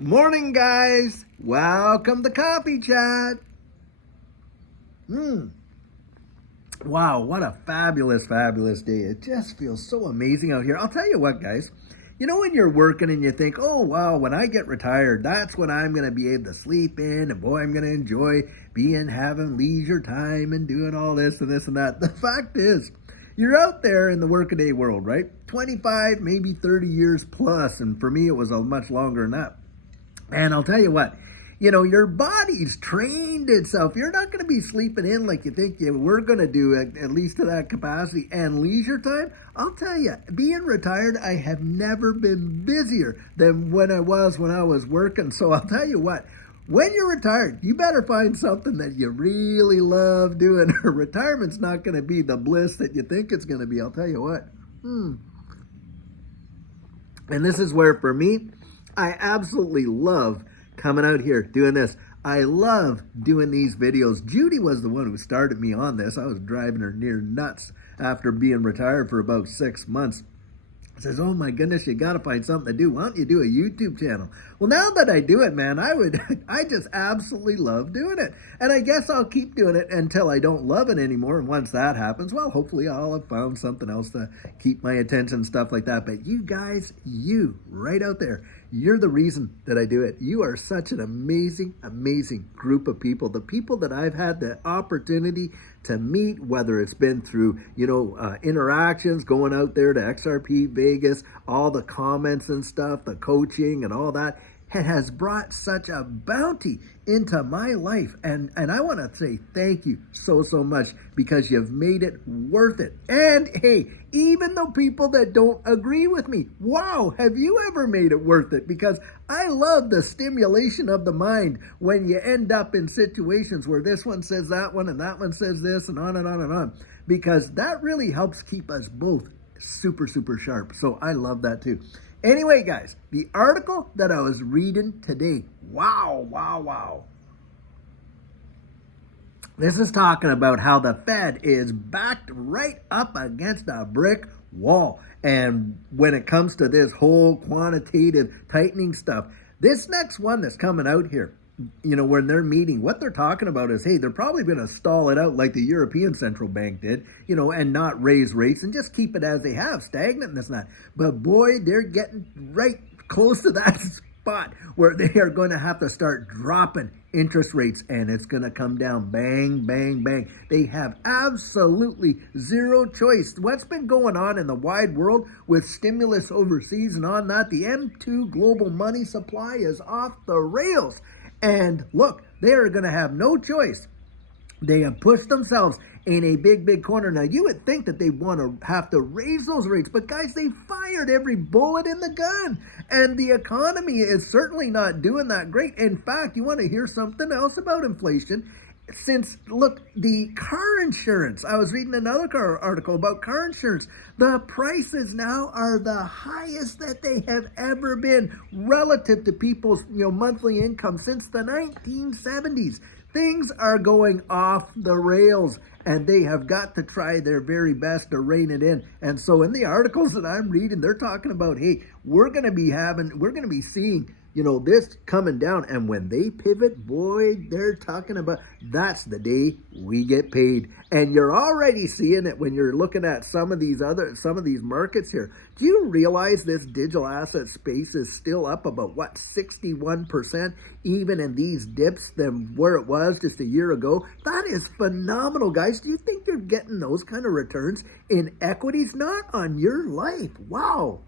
Morning, guys. Welcome to Coffee Chat. Wow, what a fabulous, fabulous day. It just feels so amazing out here. I'll tell you what, guys. You know when you're working and you think, oh, wow, when I get retired, that's when I'm going to be able to sleep in. And boy, I'm going to enjoy having leisure time and doing all this and this and that. The fact is, you're out there in the workaday world, right? 25, maybe 30 years plus. And for me, it was a much longer than that. And I'll tell you what, your body's trained itself. You're not going to be sleeping in like you think you were going to do, at least to that capacity. And leisure time, I'll tell you, being retired, I have never been busier than when I was working. So I'll tell you what, when you're retired, you better find something that you really love doing. Retirement's not going to be the bliss that you think it's going to be. I'll tell you what. And this is where, for me, I absolutely love coming out here doing this. I love doing these videos. Judy was the one who started me on this. I was driving her near nuts after being retired for about 6 months. Says, oh my goodness, you got to find something to do. Why don't you do a YouTube channel? Well, now that I do it, man, I just absolutely love doing it. And I guess I'll keep doing it until I don't love it anymore. And once that happens, well, hopefully I'll have found something else to keep my attention, stuff like that. But you guys, you right out there, you're the reason that I do it. You are such an amazing, amazing group of people. The people that I've had the opportunity to meet, whether it's been through, interactions, going out there to XRP Vegas, all the comments and stuff, the coaching and all that, it has brought such a bounty into my life. And I want to say thank you so, so much because you've made it worth it. And hey, even the people that don't agree with me, wow, have you ever made it worth it? Because I love the stimulation of the mind when you end up in situations where this one says that one and that one says this and on and on and on, because that really helps keep us both super, super sharp. So I love that too. Anyway, guys, the article that I was reading today, wow. This is talking about how the Fed is backed right up against a brick wall. And when it comes to this whole quantitative tightening stuff, this next one that's coming out here, when they're meeting, what they're talking about is, hey, they're probably going to stall it out like the European Central Bank did, and not raise rates and just keep it as they have, stagnant and this and that. But boy, they're getting right close to that spot where they are going to have to start dropping interest rates, and it's going to come down bang, bang, bang. They have absolutely zero choice. What's been going on in the wide world with stimulus overseas and on that, the M2 global money supply is off the rails. And look, they are going to have no choice. They have pushed themselves in a big, big corner. Now, you would think that they want to have to raise those rates, but guys, they fired every bullet in the gun. And the economy is certainly not doing that great. In fact, you want to hear something else about inflation? Look, the car insurance, I was reading another article about car insurance. The prices now are the highest that they have ever been relative to people's, monthly income since the 1970s. Things are going off the rails, and they have got to try their very best to rein it in. And so in the articles that I'm reading, they're talking about, hey, we're going to be seeing this coming down. And when they pivot, boy, they're talking about that's the day we get paid. And you're already seeing it when you're looking at some of these markets here. Do you realize this digital asset space is still up about 61%, even in these dips than where it was just a year ago? That is phenomenal, guys. Do you think you're getting those kind of returns in equities? Not on your life. Wow.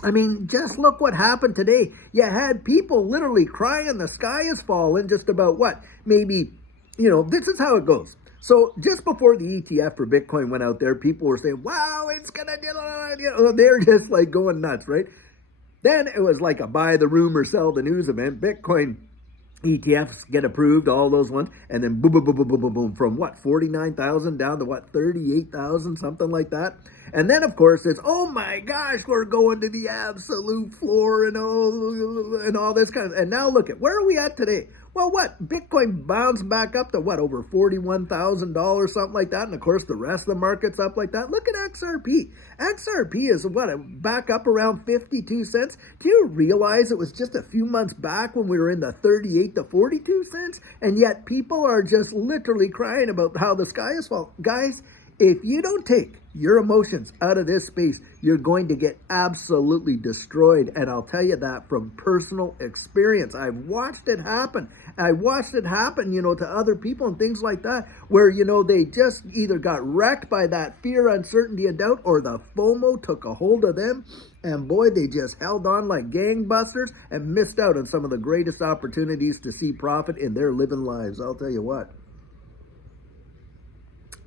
I mean, just look what happened today. You had people literally crying the sky is falling just about what? Maybe, this is how it goes. So just before the ETF for Bitcoin went out there, people were saying, wow, it's going to, they're just like going nuts, right? Then it was like a buy the rumor, sell the news event. Bitcoin ETFs get approved, all those ones, and then boom, boom, boom, boom, boom, boom, boom, from 49,000 down to 38,000, something like that. And then, of course, it's, oh my gosh, we're going to the absolute floor and all this kind of, and now look at, where are we at today? Well, what? Bitcoin bounced back up to what, over $41,000, something like that. And of course, the rest of the market's up like that. Look at XRP. XRP is what, back up around 52 cents. Do you realize it was just a few months back when we were in the 38 to 42 cents? And yet people are just literally crying about how the sky is falling. Guys, if you don't take your emotions out of this space, you're going to get absolutely destroyed. And I'll tell you that from personal experience. I've watched it happen. I watched it happen, to other people and things like that, where, they just either got wrecked by that fear, uncertainty, and doubt, or the FOMO took a hold of them. And boy, they just held on like gangbusters and missed out on some of the greatest opportunities to see profit in their living lives. I'll tell you what.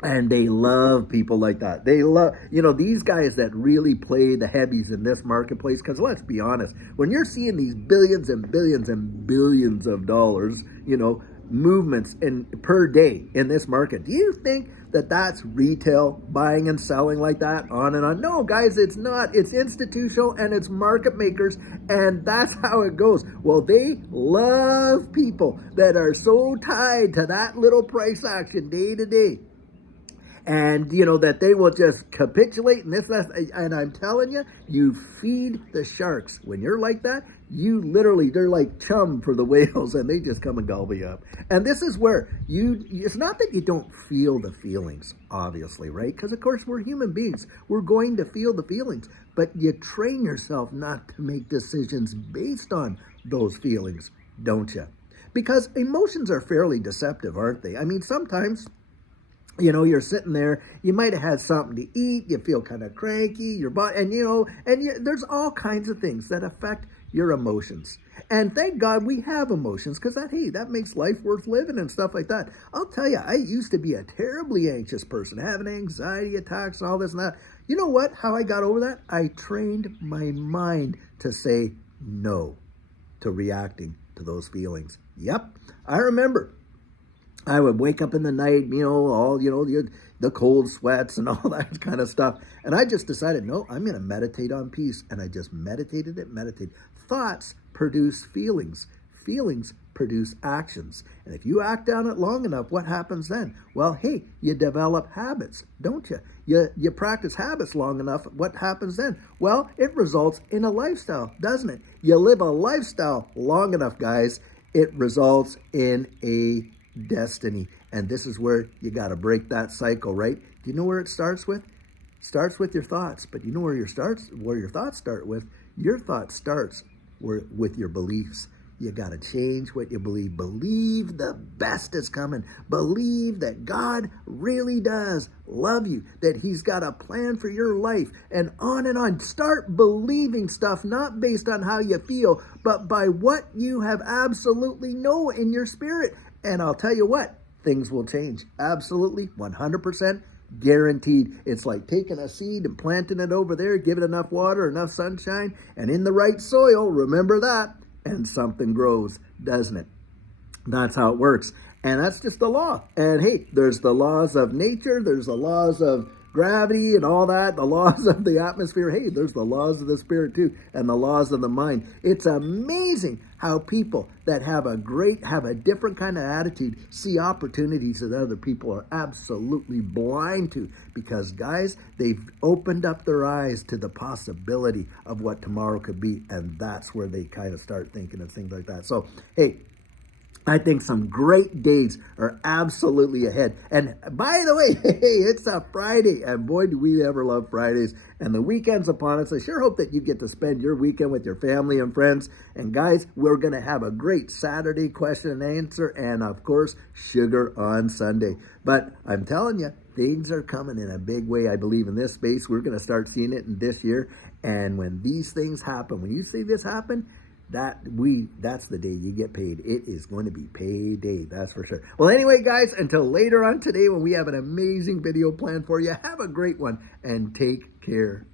And they love people like that. They love, these guys that really play the heavies in this marketplace. Because let's be honest, when you're seeing these billions and billions and billions of dollars, movements per day in this market, do you think that that's retail buying and selling like that on and on? No, guys, it's not. It's institutional and it's market makers, and that's how it goes. Well, they love people that are so tied to that little price action day to day. And, that they will just capitulate and I'm telling you, you feed the sharks. When you're like that, they're like chum for the whales and they just come and gobble you up. And this is where it's not that you don't feel the feelings, obviously, right? Because, of course, we're human beings. We're going to feel the feelings. But you train yourself not to make decisions based on those feelings, don't you? Because emotions are fairly deceptive, aren't they? I mean, sometimes you're sitting there, you might have had something to eat, you feel kind of cranky, your body, there's all kinds of things that affect your emotions. And thank God we have emotions, because that makes life worth living and stuff like that. I'll tell you, I used to be a terribly anxious person, having anxiety attacks and all this and that. You know what? How I got over that? I trained my mind to say no to reacting to those feelings. Yep, I remember. I would wake up in the night, the cold sweats and all that kind of stuff. And I just decided, no, I'm going to meditate on peace. And I just meditated. Thoughts produce feelings. Feelings produce actions. And if you act on it long enough, what happens then? Well, hey, you develop habits, don't you? You practice habits long enough. What happens then? Well, it results in a lifestyle, doesn't it? You live a lifestyle long enough, guys, it results in a destiny. And this is where you got to break that cycle, right? Do you know where it starts with? Starts with your thoughts. But you know where your thoughts start with? Your thought starts with your beliefs. You got to change what you believe. Believe the best is coming. Believe that God really does love you, that he's got a plan for your life, and on and on. Start believing stuff not based on how you feel, but by what you have absolutely know in your spirit. And I'll tell you what, things will change. Absolutely, 100% guaranteed. It's like taking a seed and planting it over there, give it enough water, enough sunshine, and in the right soil, remember that, and something grows, doesn't it? That's how it works. And that's just the law. And hey, there's the laws of nature, there's the laws of gravity and all that, the laws of the atmosphere. Hey, there's the laws of the spirit too, and the laws of the mind. It's amazing how people that have a different kind of attitude see opportunities that other people are absolutely blind to, because guys, they've opened up their eyes to the possibility of what tomorrow could be, and that's where they kind of start thinking of things like that. So hey, I think some great days are absolutely ahead. And by the way, hey, it's a Friday. And boy, do we ever love Fridays. And the weekend's upon us. I sure hope that you get to spend your weekend with your family and friends. And guys, we're going to have a great Saturday question and answer. And of course, sugar on Sunday. But I'm telling you, things are coming in a big way. I believe in this space. We're going to start seeing it in this year. And when these things happen, when you see this happen, that's the day you get paid. It is going to be payday, that's for sure. Well, anyway, guys, until later on today when we have an amazing video planned for you, have a great one and take care.